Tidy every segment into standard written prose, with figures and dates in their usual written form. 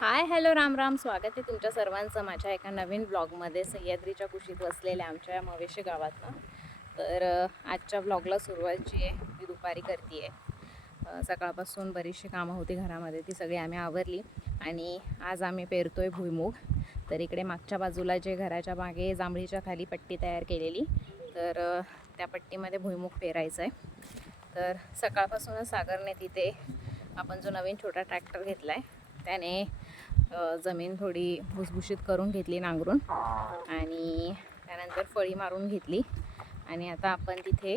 Hi hello Ram Ram, स्वागत आहे तुमच्या सर्वांचं माझ्या एका नवीन ब्लॉगमध्ये सह्याद्रीच्या कुशीत वसलेल्या आमच्या या मवेशी गावातनं. तर आजच्या ब्लॉगला सुरुवात जी आहे ती दुपारी करते आहे. सकाळपासून बरीचशी कामं होती घरामध्ये, ती सगळी आम्ही आवरली आणि आज आम्ही पेरतोय भुईमूग. तर इकडे मागच्या बाजूला जे घराच्या मागे जांभळीच्या खाली पट्टी तयार केलेली, तर त्या पट्टीमध्ये भुईमूग पेरायचं आहे. तर सकाळपासूनच सागरने तिथे आपण जो नवीन छोटा ट्रॅक्टर घेतला आहे त्याने जमीन थोडी भुसभुशीत करून घेतली नांगरून आणि त्यानंतर फळी मारून घेतली आणि आता आपण तिथे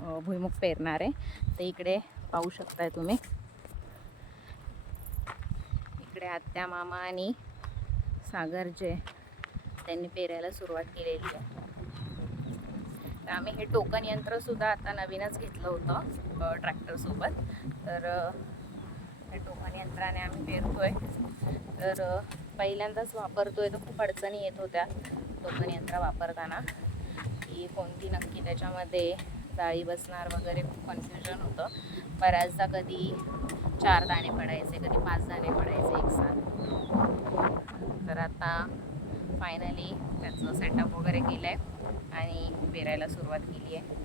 भुईमूग पेरणार आहे. तर इकडे पाहू शकताय तुम्ही, इकडे आत्या मामा आणि सागर जे त्यांनी पेरायला सुरुवात केलेली आहे. तर आम्ही हे टोकन यंत्रसुद्धा आता नवीनच घेतलं होतं ट्रॅक्टरसोबत. तर हे टोकन यंत्राने आम्ही पेरतोय. तर पहिल्यांदाच वापरतोय तर खूप अडचणी येत होत्या टोकन यंत्र वापरताना, की कोणती नक्की त्याच्यामध्ये जाळी बसणार वगैरे, खूप कन्फ्युजन होतं. बऱ्याचदा कधी 4 दाणे पडायचे, कधी 5 दाणे पडायचे एकसाथ. तर आता फायनली त्याचं सेटअप वगैरे केलं आहे आणि पेरायला सुरुवात केली आहे.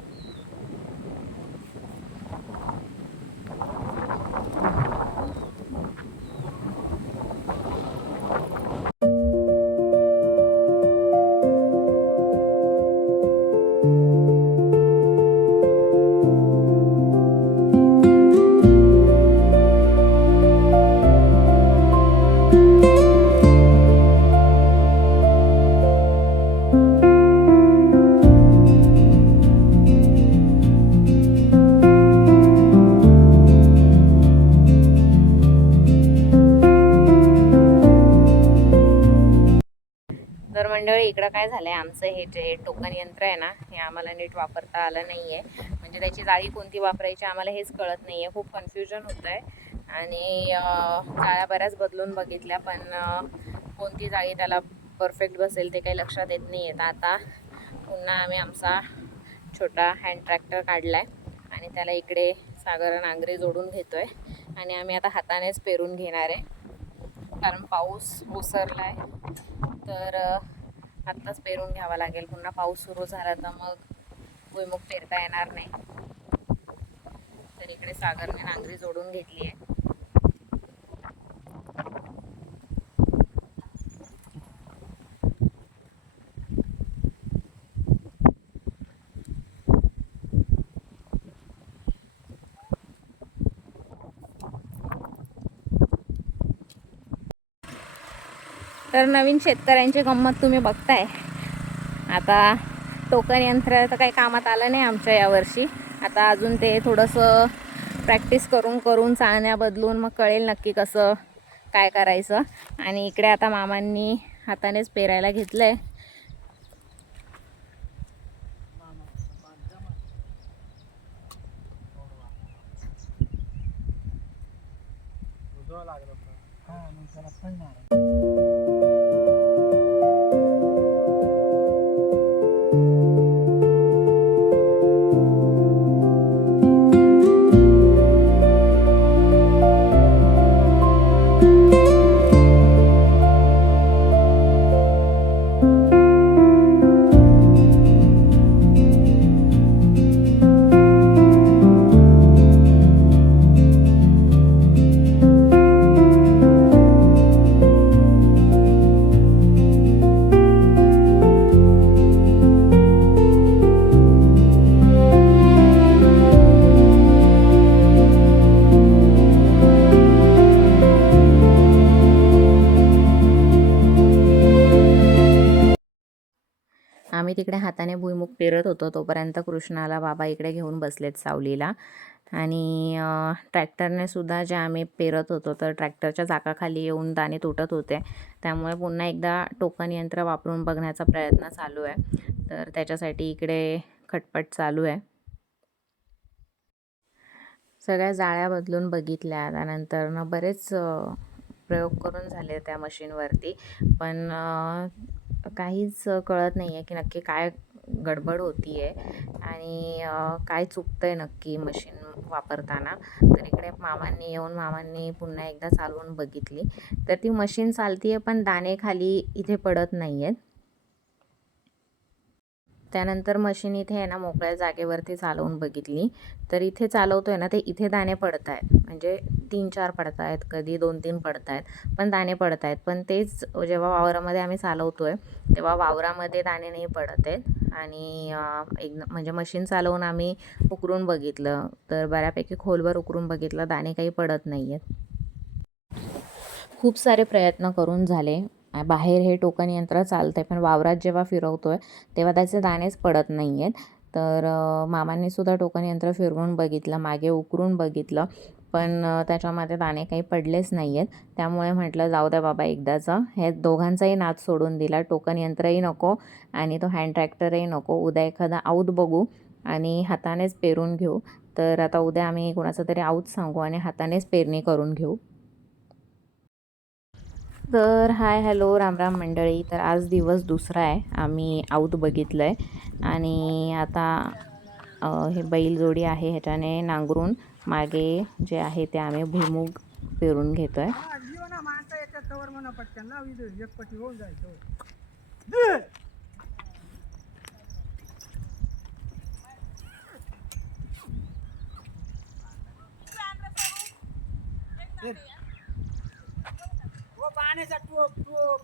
तर मंडळी, इकडं काय झालं आहे, आमचं हे जे टोकन यंत्र आहे ना, हे आम्हाला नीट वापरता आलं नाही आहे. म्हणजे त्याची जाळी कोणती वापरायची आम्हाला हेच कळत नाही आहे. खूप कन्फ्युजन होतं आहे आणि जाळ्या बऱ्याच बदलून बघितल्या, पण कोणती जाळी त्याला परफेक्ट बसेल ते काही लक्षात येत नाही आहे. तर आता पुन्हा आम्ही आमचा छोटा हँड ट्रॅक्टर काढला आहे आणि त्याला इकडे सागर नांगरे जोडून घेतो आहे आणि आम्ही आता हातानेच पेरून घेणार आहे, कारण पाऊस ओसरला आहे. तर आत्ताच पेरून घ्यावा लागेल. पुन्हा पाऊस सुरू झाला तर मग भुईमूग पेरता येणार नाही. तर इकडे सागरने नांगरी जोडून घेतली आहे. तर नवीन शेतकऱ्यांची गंमत तुम्ही बघताय. आता टोकन यंत्र तर काही कामात आलं नाही आमच्या यावर्षी. आता अजून ते थोडंसं प्रॅक्टिस करून करून चाळण्या बदलून मग कळेल नक्की कसं काय करायचं. आणि इकडे आता मामांनी हातानेच पेरायला घेतलं आहे. आम्ही तिकडे हाताने भुईमूग पेरत होतो, तोपर्यंत कृष्णाला बाबा इकडे घेऊन बसलेत सावलीला. आणि ट्रॅक्टरने सुद्धा जे आम्ही पेरत होतो तर ट्रॅक्टरच्या चाकाखाली येऊन दाणे तुटत होते. त्यामुळे पुन्हा एकदा टोकन यंत्र वापरून बघण्याचा प्रयत्न चालू आहे. तर त्याच्यासाठी इकडे खटपट चालू आहे. सगळ्या जाळ्या बदलून बघितल्या, त्यानंतर बरेच प्रयोग करून झाले त्या मशीनवरती, पण काहीच कळत नाही आहे की नक्की काय गडबड होती आहे आणि काय चुकतं आहे नक्की मशीन वापरताना. तर इकडे मामांनी येऊन मामांनी पुन्हा एकदा चालवून बघितली, तर ती मशीन चालतीये पण दाणे खाली इथे पडत नाही आहेत. त्यानंतर मशीन इथे आहे ना मोकळ्या जागेवरती चालवून बघितली, तर इथे चालवतोय ना ते इथे दाणे पडत आहेत, म्हणजे 3-4 पडत आहेत, कधी 2-3 पडत आहेत, पण दाणे पडत आहेत. पण तेच जेव्हा वावरामध्ये आम्ही चालवतोय तेव्हा वावरामध्ये दाणे नाही पडत आहेत. आणि म्हणजे मशीन चालवून आम्ही उकरून बघितलं, तर बऱ्यापैकी खोलवर उकरून बघितलं, दाणे काही पडत नाही आहेत. खूप सारे प्रयत्न करून झाले. बाहेर हे टोकन यंत्र चालतंय, पण वावरात जेव्हा फिरवतोय तेव्हा त्याचे दाणेच पडत नाही आहेत. तर मामांनी सुद्धा टोकन यंत्र फिरवून बघितलं, मागे उकरून बघितलं, पण त्याच्यामध्ये दाणे काही पडलेच नाही आहेत. त्यामुळे म्हटलं जाऊ द्या बाबा एकदाचं, हे दोघांचाही नाद सोडून दिला. टोकन यंत्रही नको आणि तो हँड ट्रॅक्टरही नको. उद्या एखादा आऊत बघू आणि हातानेच पेरून घेऊ. तर आता उद्या आम्ही कोणाचा तरी आऊत सांगू आणि हातानेच पेरणी करून घेऊ. तर हाय हॅलो रामराम मंडळी. तर आज दिवस दुसरा आहे, आम्ही आऊत बघितलं आहे आणि आता हे बैलजोडी आहे ह्याच्याने नांगरून मागे जे आहे ते आम्ही भुईमूग पेरून घेतो आहे. पाण्याचा टोप टोप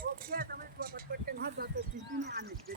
टोप घे तुम्ही पटकन हात जातो तिने आणत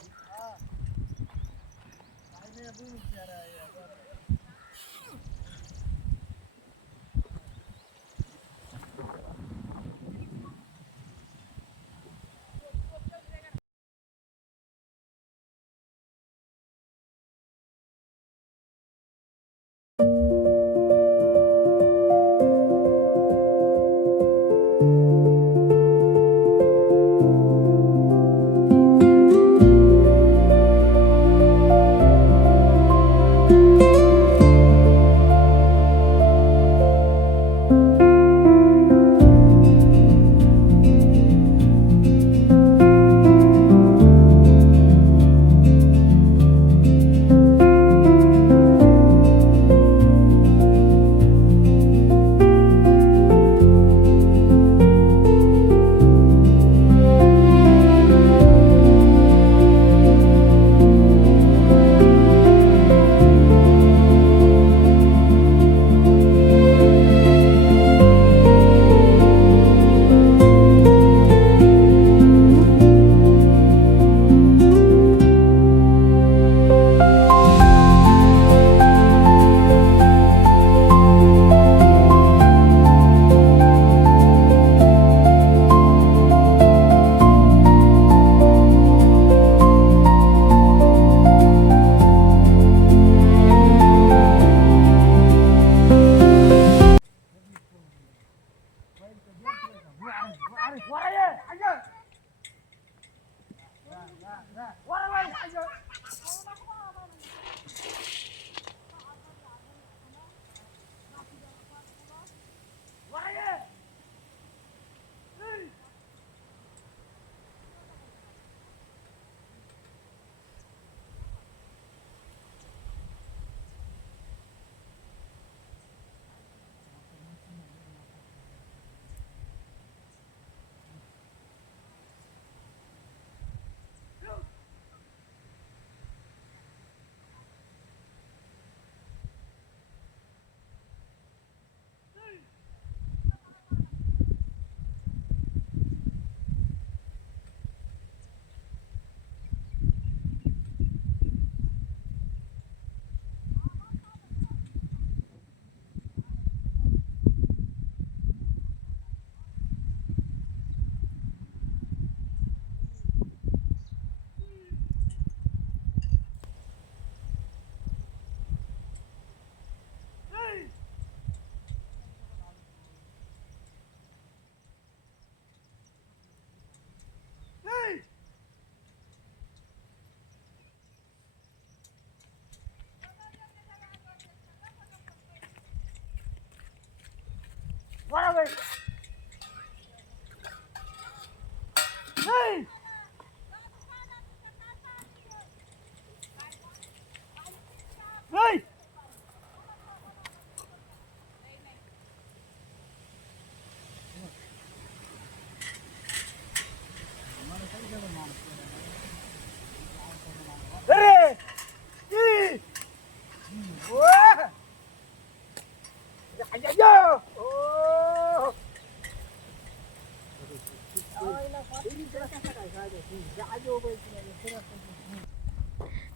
बरोबर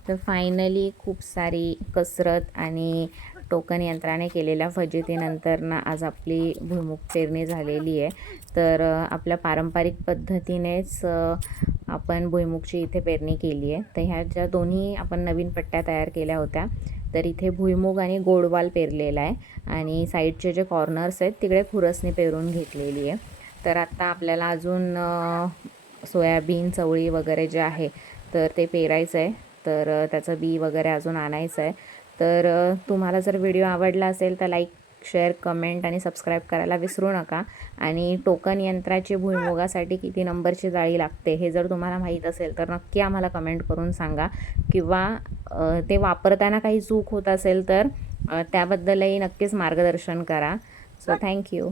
तर फायनली खूप सारी कसरत आणि टोकन यंत्राने केलेल्या फजितीनंतर ना आज आपली भुईमुग पेरणी झालेली आहे. तर आपल्या पारंपरिक पद्धतीनेच आपण भुईमुगची इथे पेरणी केली आहे. तर ह्या ज्या दोन्ही आपण नवीन पट्ट्या तयार केल्या होत्या, तर इथे भुईमुग आणि गोडवाल पेरलेला आहे आणि साईडचे जे कॉर्नर्स आहेत तिकडे खुरसणी पेरून घेतलेली आहे. तर आत्ता आपल्याला अजून सोयाबीन, चवळी वगैरे जे आहे तर ते पेरायचं आहे. तर त्याचं बी वगैरे अजून आणायचं आहे. तर तुम्हाला जर व्हिडिओ आवडला असेल तर लाईक, शेअर, कमेंट आणि सबस्क्राईब करायला विसरू नका. आणि टोकन यंत्राची भुईमुगासाठी किती नंबरची जाळी लागते हे जर तुम्हाला माहीत असेल तर नक्की आम्हाला कमेंट करून सांगा. किंवा ते वापरताना काही चूक होत असेल तर त्याबद्दलही नक्कीच मार्गदर्शन करा. So thank you.